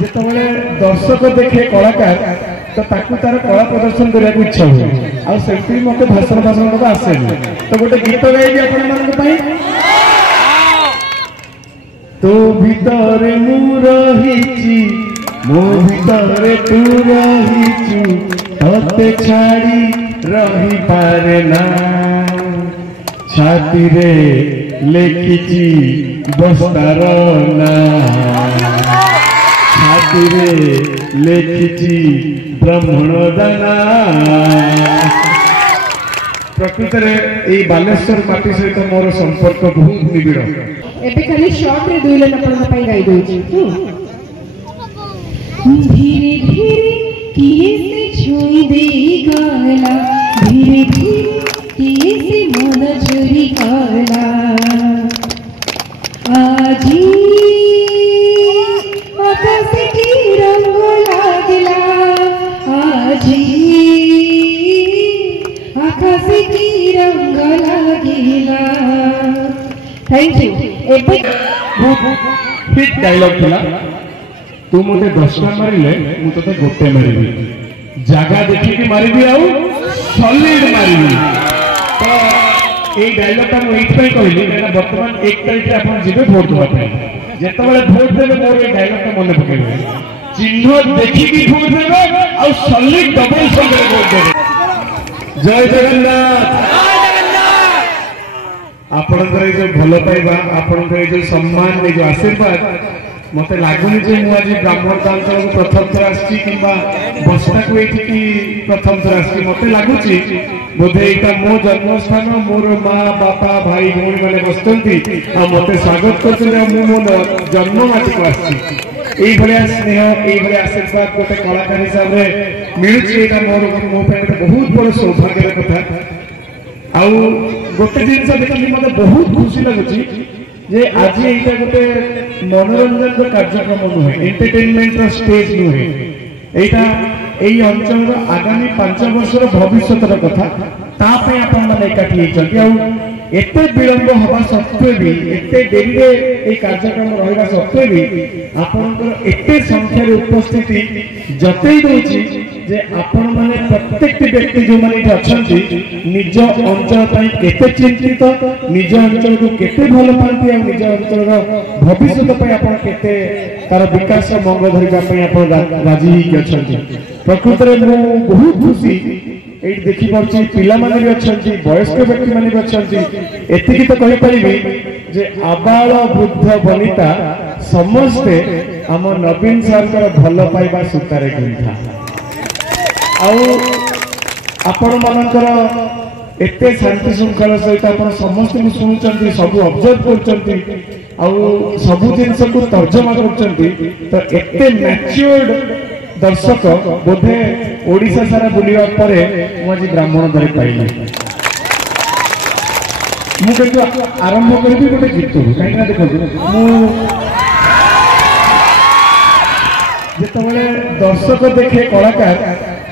जिते दर्शक देखे कलाकार तो ताकू तार कला प्रदर्शन करने को इच्छा हुए आमती मत भाषण भाषण तो आसे तो गोटे गीत गाइबी आपण तो भितर मु रही मो भितर तू रही तते छाड़ी रही पारे ना छाती रे लेखिची बस्तार ना छाती रे लेखिची ब्राह्मण दाना प्रकृत में बालेश्वर माटी सहित मोर संपर्क बहुत निबिड़ एबे खाली शॉर्ट रे दुई लाइन अपन पई गाई दोची धीरे धीरे किए से छुई दे गला धीरे धीरे किए से मन चोरी गला आजी आकाश की रंग लागला आजी आकाश की रंग लागला थैंक यू हिट डायलॉग थिला तू मते 10टा मारिले मु तते गोटे मारिबी जागा देखि मारिबी आउ सॉलिड मारिबी तो ए डायलॉग ता मु एथि कहली एना वर्तमान 1 तारिख रे आपण जिबे वोट देबा पई जेतबेले वोट देबे मोर ए डायलॉग ता मन पकेबे चिन्ह देखि की वोट देबे आउ सॉलिड डबल संगे वोट देबे जय जगन्नाथ आपणकर जो भल पाइबा आपणकर जो सम्मान जो आशीर्वाद मत लगुनि जे मु आज ब्राह्मण अंचल को प्रथम थर आसी कि बस्ता को ये प्रथम थर आसी मत लगुच बोधे यहाँ मो जन्मस्थान मोर माँ बापा भाई भौणी मैंने बसती मत स्वागत कर मो जन्म माटी को आसी स्नेह ये आशीर्वाद गोटे कलाकार हिसाब से मिलूँ मोर मो बहुत बड़ सौभाग्य कथा आउ गोटे जिन देखिए मत बहुत खुशी लगुच जे आज यहाँ गोटे मनोरंजन कार्यक्रम नुहे एंटरटेनमेंट स्टेज नुहे यहाँ यही अंचल आगामी 5 वर्षर भविष्य कथा तापे आपण मैंने एकाठी एते विलंब हवा सत्वे भी एते डेरी ए कार्यक्रम रहिबा सत्वे भी आपनकर एते संख्या रे उपस्थिति जतई दोची जे आपण माने प्रत्येक व्यक्ति जो माने अछंती निज अंचल पई केते चिंतित निज अंचल को केते भल पांती आ निज अंचल रो भविष्य पई आपण केते तार विकास मंग धरिबा पई आपण राजी ही अछंती प्रकृत रे मु बहुत खुशी एट देखि परछि पिला माने भी अछंती वयस्क व्यक्ति माने भी अछंती एतिकी तो कहि परिबी जे आबाल वृद्ध वनिता समस्ते हम नवीन सरकार भल पाइबा सुतारे गिंथा आउ आपण मानकर एते शांति श्रृंखला सहित आपण समस्त को सुनुचंती सब ऑब्जर्व करचंती आउ सब जिनस को तर्जमा करचंती तो एते मैच्योर्ड दर्शक बोधे ओडिशा सारा बुलिवा परे आज ब्राह्मण धरी पाइली मुझे आरंभ करी गोटे गीत कहीं देखो जिते दर्शक देखे कलाकार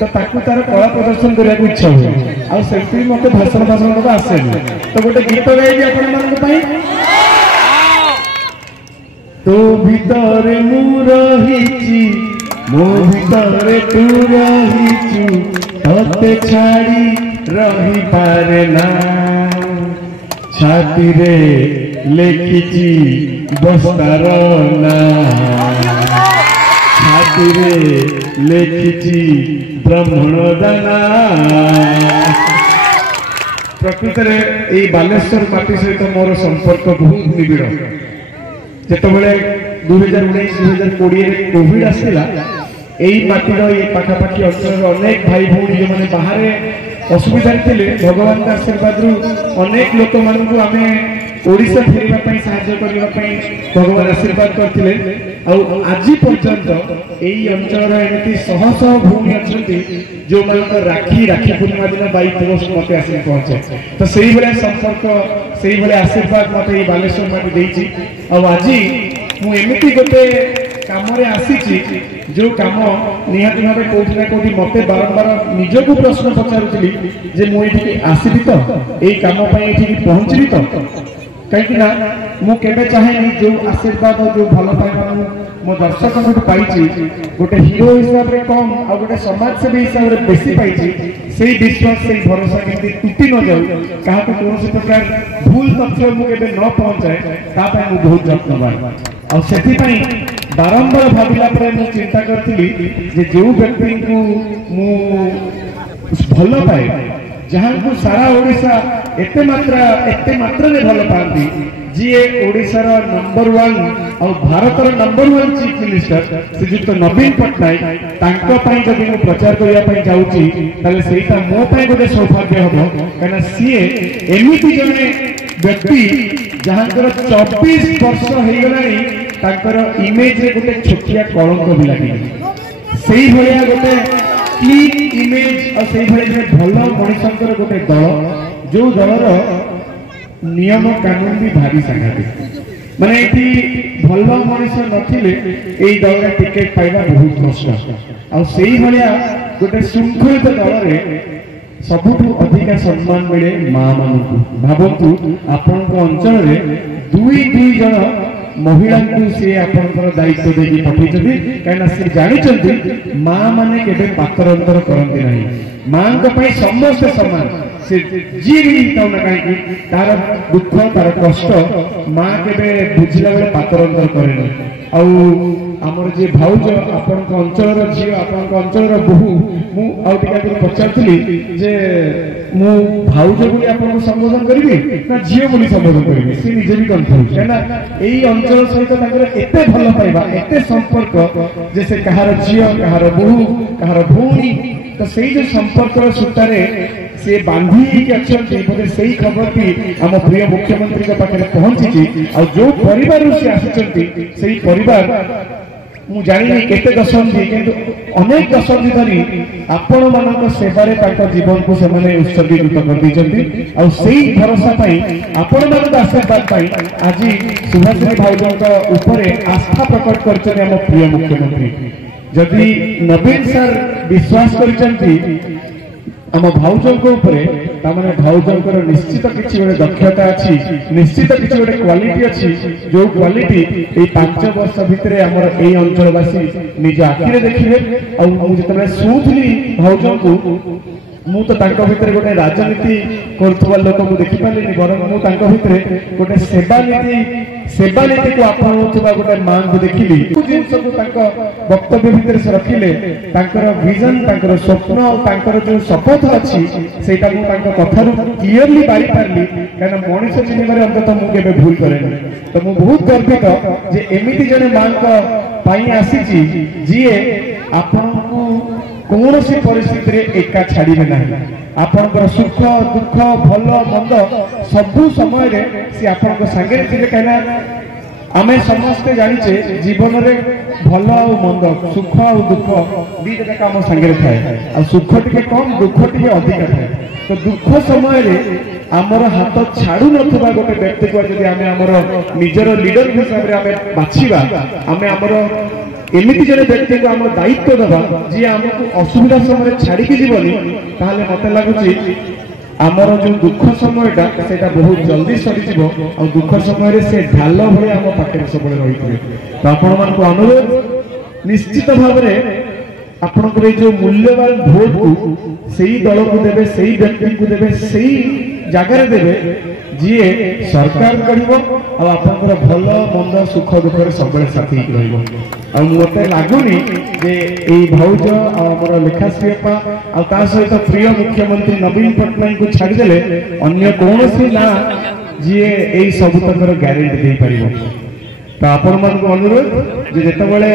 तो ताकू तार कला प्रदर्शन करने को इच्छा हुए आमती मत भाषण भाषण तो आसे तो गोटे गीत गाइबी आपण तो भितर मु रही मो भितर तू रही तते छाड़ी रही पारे ना छाती रे लेखिची बस्तार ना छाती रे लेखिची ब्राह्मण दाना प्रकृत में ये बालेश्वर माटी सहित मोर संपर्क बहुत निबिड़ जिते 2019-2020 कोविड आसला यही माटीर ये पाखापाखी अंचल अनेक भाई भौणी जो मैंने बाहर असुविधा थे भगवान का आशीर्वाद अनेक लोक मानू आम ओडिशा फेरवाई साहाय्य करने भगवान आशीर्वाद करते आज पर्यंत यही अंचल एमती शह शह भौणी अच्छा जो मान राखी पूर्णिमा दिन बाइक पोस्ट मत आस पहुंचे तो से भाया संपर्क से भाया आशीर्वाद मत ये बालेश्वर माटी देती आज मुझे गोटे कम आसी जो कम निहाती भाव कौटी ना कौटी मत बारंबार निजक प्रश्न पचारूली जे मुझे आसबि तो यही कम पहुंची तो कहीं मुझे चाहे जो आशीर्वाद जो भल पाइबा मो दर्शक पाई गोटे हीरो हिसाब से कम आ गोटे समाजसेवी हिसाब से बेसी पाई से विश्वास से भरोसा केमती टूटी न जाऊ क्या कौन प्रकार भूल तथ्य मुझे न पहुंचाए तापाई मुझे बहुत जत्नवान आउ बारंबार भाविला मुझे चिंता करी जो व्यक्ति को भल पाए जहाँ को सारा ओडिशा एते मात्रा में भल पाती जी ओडिशार नंबर 1 और भारतर नंबर 1 चीफ मिनिस्टर श्रीजुक्त नवीन पट्टनायक जब मुझे प्रचार करने जाऊँगी मो गोटे सौभाग्य हम कहीं सीए एमती जड़े व्यक्ति जहाँ 24 वर्ष हो गला इमेज रे गोटे छोटिया कलंक भी लगे से भाया गोटे क्लीन इमेज और से भल मनुष्य गोटे दल जो दलर नियम कानून भी भारी सांघातिक माने ये भल मनुष्य नथिले एई दल टिकेट पाइबा बहुत कष्ट आ सेई भलिया गोटे शृंखलित दल रे सबुठु अधिक सम्मान मिले मां मानकु भाबंतु आपन अंचल रे दुई जन महिला को सी आपंकर दायित्व देकी पठेइछथि काना से जानिछथि मां माने केबे पातर अंतर करंती नाही मां को पई समस्त समान से जी भी ताऊ ना काई तार दुख तार कष्ट मां केबे बुझिला बेले पातर अंतर करेनी आउ आमर जे भाउज आपन अंचल झियो आपन अंचल बहु मु आउ टिका पचारथि जे मु भाउज बोली आपन संबोधन करिबि ना झियो बोली संबोधन करिबि से निजे भी कंफ्यूज है ना एई अंचल सहित ताकर एते भल पाइबा एते संपर्क जे से कहार झियो कहार बहु कहार भौणी तो सेई जो संपर्क सूतारे से बांधी के अच्छे बोले सही खबर भी आम प्रिय मुख्यमंत्री के पाखे पहुंची और जो परिवार से आसी सही परिवार मु जानी केते दशंधि किंतु अनेक दशंधि धरी आपण मान सेवारे जीवन को से उत्सर्गीकृत कर दी और सही भरोसा आपण मान आशीर्वाद आज सुभाषिनी भाउजों उपरे आस्था प्रकट कर प्रिय मुख्यमंत्री जदि नवीन सर विश्वास कर आम भाउजों उपरे तामाने भाउजों निश्चित किसी गोटे दक्षता अच्छी निश्चित किसी गोटे क्वालिटी अच्छी जो क्वालिटी ये 5 वर्ष भितर आमर ए अंचलवासी निज आखिरे देखिए और मुझे शुणुली भाउजों को मु तो तांको भितर गोटे राजनीति करथुवा लोक मु देखि पालिनी बरं मु तांको भितर गोटे सेवा नीति को आपणुवा गोटे मां को देखिली जिनस को तांको वक्तव्य भितर से रखिले तांकर विजन तांकर स्वप्न और तांकर जो शपथ अछि सेटा मु तांको कथारु क्लियरली बारी पारली कारण मनुष्य चिन्हबारे अंततः मु केबे भूल करेनी तो मु बहुत गर्वित जे एमिति जने मां को पाई आसी जिए आपनको कौन सी परिस्थिति रे एका छाड़िबे नाही आपनकर सुख दुख भल मंद सबु समय रे से आपनको संगे थिले कहना आमे समस्त जानिचे जीवन रे भल और मंद सुख और दुख दीटा जाक आम संगे थाए आ सुख टिके कम दुख टिके अधिक थाए तो दुख समय रे आमर हाथ छाड़ू नथबा गोटे व्यक्ति को जदि आमे आमर निजर लीडर हिसाब रे आमे बाछिबा आमे आमर एमती जड़े व्यक्ति को आम दायित्व देवा जी आमको असुविधा समय छाड़ी जीवनी ताहले मते लागुची आमर जो दुख समयटा सेटा बहुत जल्दी सरीजिव और दुख समय से ढाल भाई आम पाखे सब रही तो आपण मान अनुरोध निश्चित भाव में आपनकर जो मूल्यवान भोट को सही दल को देवे सही व्यक्ति को देवे सही जगार देवे जी सरकार करिवो आ आपनकर भल मंद सुख दुख रे सब साथी रहिवो आ मते लागुनी जे एई भाउज हमर लेखाश्रीपा आ ता सहित प्रिय मुख्यमंत्री नवीन पट्टनायक को छाड़ी देले अन्य कोनोसी ना जी एई सब तकर गारंटी दे परिवो तो आपण मन को अनुरोध जे जेते बेले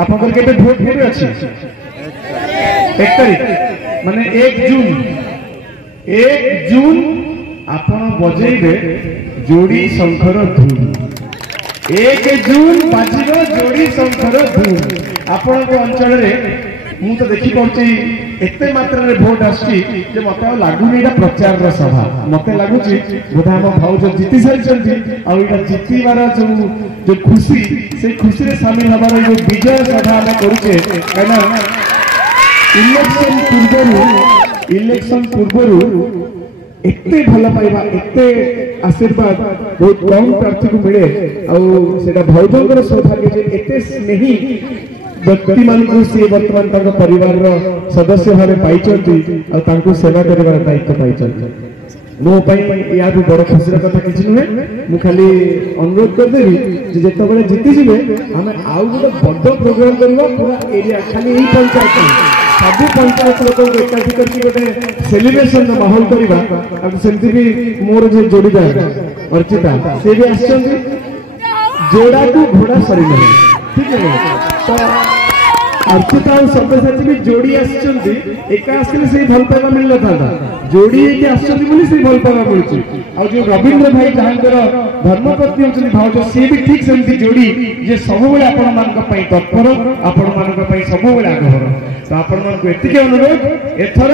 आपनकर केते भोट हेबे अछि 1 तारीख माने 1 जून आपण बजेबे जोड़ी शंकर धूम 1 जून बाजिबो जोड़ी शंकर धूम आपण अंचल रे मु तो देखि पहुंची एते मात्रा रे भोट आछि जे मते लागुनी एटा प्रचार रो सभा मते लागुची बोधा हम भाउज जीति सारिछंती आ एटा जीतिबार जो खुशी से खुशी रे शामिल हबार जो विजय सभा हम करूचे काना इलेक्शन पूर्वरु एते भल पाइबा एते आशीर्वाद बहुत कम प्रार्थी को मिले आउटा भौजंकर सौभाग्य जे एते स्नेही व्यक्ति मान को सी वर्तमान ताको परिवार रो सदस्य भावे पाइचंती आ तांको सेवा करबार दायित्व पाइचंती मो पई या भी बड़ खुशी कथा किछि नुहे मु खाली अनुरोध कर देबी जे जत्ता बळे जीती जिवे हमें आउ गोटे बड़ प्रोग्राम करबा पूरा एरिया खाली ई पंचायत सब पंचायत लोक एकाठी करके गोटे सेलिब्रेशन माहौल करबा आ सेमती भी मोर जे जोड़ीदार अर्चिता से भी आछंती जोड़ा को घोड़ा सरी नहीं ठीक है तो अर्चिता और सब्यसाची भी जोड़ी आछंती एका आसले से भल पाइबा मिलला था जोड़ी के आछंती बोली से भल पाइबा मिलची आ जो रविंद्र भाई जहांकर धर्मपत्नी होचनी भाउज से भी ठीक सेमती जोड़ी जे सब बेले आपण मान का पई तत्पर आपण मान का पई सब बेले आग्रह तो आपण मान को एतिके अनुरोध एथर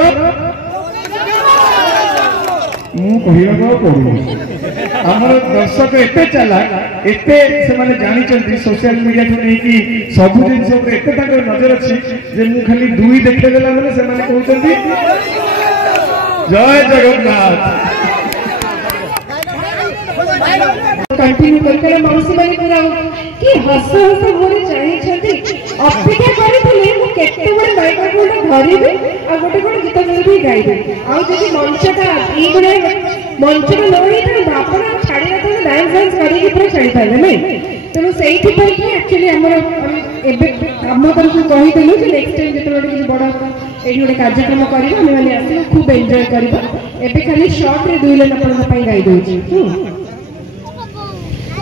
मु कहिबा पड़ू आमर दर्शक एते चला एते से माने जानि चंती सोशल मीडिया ठु नै कि सब जिंस ऊपर एते ताकर नजर अछि जे मु खाली दुई देखले गेला माने से माने कहउचंती जय जगन्नाथ कंटिन्यू करके मौसी माने पूरा कि हस हस मोरे चाहि छथि अपेक्षा करिथिले मु केते बड़ माइक्रोफोन धरिबे आ गोटे गोटे गीत भी गाइबे आ जदि मंचटा ई गुडे मंचटा नई त आपण छाडी न डांस डांस करी कि पूरा छाडी थाले नै तेनु सेही पई कि एक्चुअली हमर एबे हम तरफ कहि देलु कि नेक्स्ट टाइम जते बड़ कि बड़ एडी गोटे कार्यक्रम करबा हम माने आसी खूब एन्जॉय करबा एबे खाली शॉर्ट रे दुई लाइन आपण पई गाइ दोछि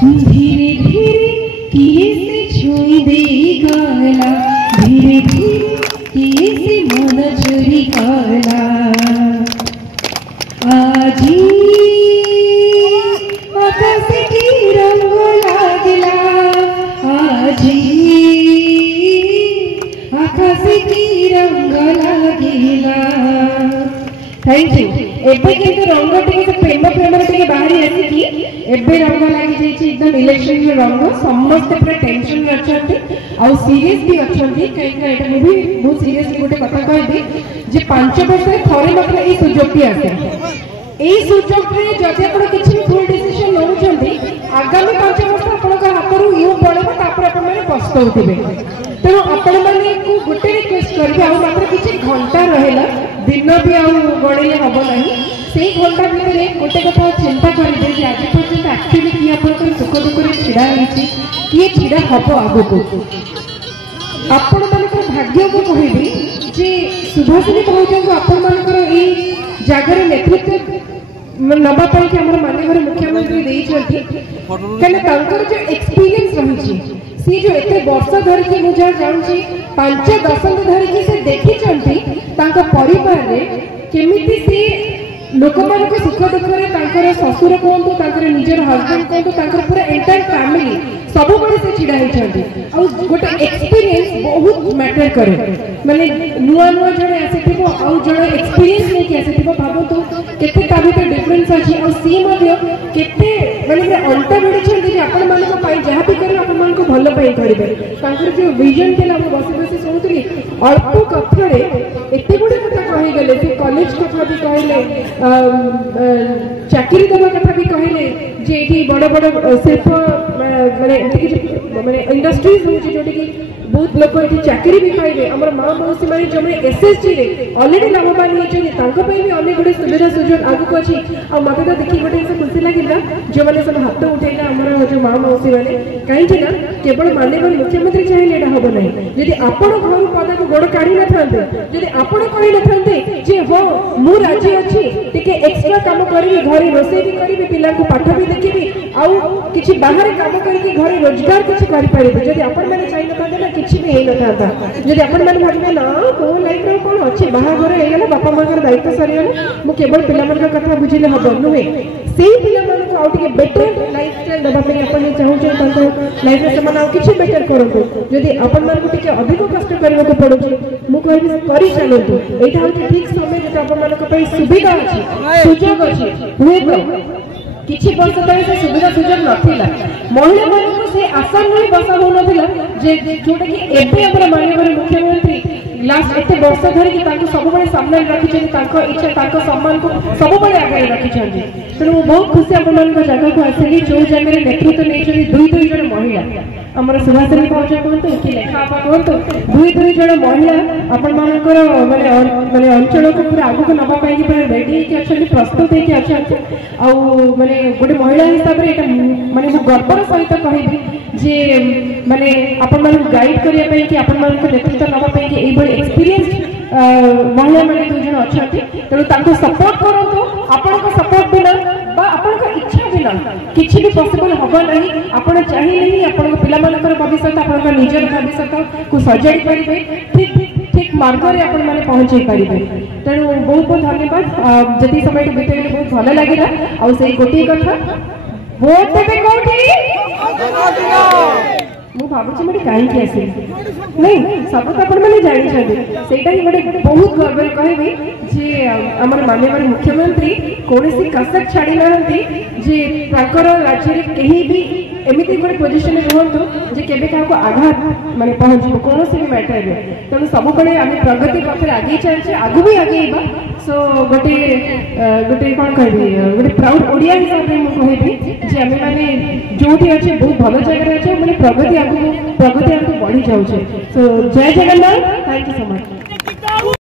धीरे धीरे किए से छुई दे गाला धीरे धीरे किए से मन चोरी गाला आजी आकाश की रंग लागिला आजी आकाश की रंग लागिला थैंक यू एबे किंतु रंग टिके प्रेम प्रेम टिके बाहरी आसी कि एबे रंग लागि जेछि एकदम इलेक्शन रे रंग समस्त पूरा टेंशन में अछंती आ सीरियस भी अछंती कहीं का एटा भी बहुत सीरियसली गोटे कथा कह दी जे 5 वर्ष थरे मात्र ए सुजोग आसे ए सुजोग रे जदि आपण किछि भूल डिसीजन नउ छंती आगामी 5 वर्ष आपण हाथरू यू पळेबो तापर आपण माने पछताउथिबे तेणु आपण माने को गोटे रिक्वेस्ट करबे आ मात्र किछि घंटा रहेला दिन भी आउ गणिले हम ना से घंटा भितर गोटे कथा चिंता करेंगे कि आज पर्यटन एक्चुअली किए आप सुख दुख छिड़ा किए छिड़ा हम आगक आपण मान भाग्य को कहबी जे सुभाषिनी भाउज आपण मानकर ए जगार नेतृत्व नबा पाई कि हमर माननीय मुख्यमंत्री देइछथि कने तांकर जो एक्सपीरियंस रही सी जो एते वर्ष धरिकी मु जा जाउची 5 दशक धरिकी से देखि चंती तांका परिवार रे केमिति से लोक मान को सुख दुख रे तांकर ससुर कोंतु तांकर निजर हस्बैंड कोंतु तांकर पूरा एंटायर फैमिली सब बड़े से छिड़ा ही चंती आ गोटे एक्सपीरियंस बहुत मैटर करे माने नुआ नुआ जणे आसीथिबो आ जणे एक्सपीरियंस नै कि आसीथिबो भाबो केते ता भीतर डिफरेंस अछि आ सी मध्ये केते माने अंतर बड़ी छंती जे आपण मान को पाई जहा भी करे आपण मान को भलो पाई करबे तांकर जो विजन केला हम बसी बसी सुनतली अल्प कथा रे एते गुडे कथा कहि गेले से कॉलेज कथा भी कहले चाकरी देवा कथा भी कहले जे एठी बड़ बड़ सिर्फ माने इंडस्ट्रीज होची जोटी कि बहुत लोक एठी चाकरी भी पाइबे हमर मां मौसी माने जो माने एसएसटी रे ऑलरेडी लाभवान होची तांको पई भी अनेक गुडे सुविधा सुजोग आगु को अछि आ मते तो देखि गोटे से खुशी लागिला जो माने सब हाथ उठैला हमर जो मां मौसी माने काई जे ना केवल माननीय मुख्यमंत्री चाहिले एटा होबो नै यदि आपण घर पदा को गोड़ काढी न थांते यदि आपण कहि न थांते जे हो मु राजी अछि टिके एक्स्ट्रा काम करी घरे रोसे भी करी पिला को पाठ भी देखिबी आउ किछि बाहर काम करी घरे रोजगार किछि करि पारिबे यदि आपण माने चाहि न थांते ना किछि भी हे न थांता यदि आपण माने भाबे ना को लाइफ रो कोन अछि बाहर हे गेला बापा माकर दायित्व सरी गेला मु केवल पिला मन कथा बुझिले हबो नुहे सेही पिला मन को आउ टिके बेटर लाइफस्टाइल दबा पे आपण चाहू जे तांको लाइफ रे समान आउ किछि बेटर करंतु यदि आपण मन को टिके अधिक कष्ट करबा को पड़ुछि मु कहबी करि चलंतु एटा होछि ठीक समय जे आपण मन को पई सुविधा अछि सुजोग अछि हुए तो किछि वर्ष तले से सुविधा सुजोग नथिला महिला मान को से आसान नहीं बसा हो नथिला जे जोटा कि एबे हमर माननीय मुख्यमंत्री लास्ट एत वर्ष धरिकी सब सामने रखी इच्छा सम्मान को सब आगे रखी तेणु बहुत खुशी आप जगह को आसिली जो जगह नेतृत्व नहीं दुई जन महिला आमर सुभाषिनी भाज कहतु कि लेखा आपा कहतु दुई जन महिला आपण मानकर माने अंचल को पूरा आगू को नबा पाई पूरा रेडी अच्छा प्रस्तुत होती माने गोटे महिला हिसाब से माने मु गर्वर सहित कहबी जे माने आपण मान गाइड करिया पई कि आपण मान नेतृत्व नबा पई कि एबो एक्सपीरियंस महिला माने दुई जन अच्छा तेणु ताको सपोर्ट करंतु आपण को सपोर्ट बिना बा आपण को इच्छा बिना किछि भी पॉसिबल हबो नहीं आपण चाहिए ही आपण को पिला मानकर भविष्य आपण को निजर भविष्य को सजाई परिबे ठीक मार्ग रे आपण माने पहुंचै परिबे तेणु बहुत बहुत धन्यवाद जति समय बितेले बहुत भल लागिला आ सेही गोटी कथा वोट देबे कोठी मु भाबुची मते काहे आसी नहीं सब तो आपण माने जानि छथि सेटा ही गोटे बहुत गर्व कहबी जे हमर माननीय मुख्यमंत्री कोनसी कसक छाड़ी नाहंती जे ताकर राज्य रे केही भी एमिति गोटे पोजिशन रुहतु जे केबे काको आघात माने पहुंचबो कोनसी भी मैटर रे तेणु सब बळे आमे प्रगति पथरे आगे चलछे आगु भी आगेबा सो गोटे कोन कहबी गोटे प्राउड ओडिया हिसाब रे मु कहबी जे आमे माने जोठी अछि बहुत भलो जगह रे अछि माने प्रगति आगु बढ़ी जाउछे सो जय Jagannath thank you so much.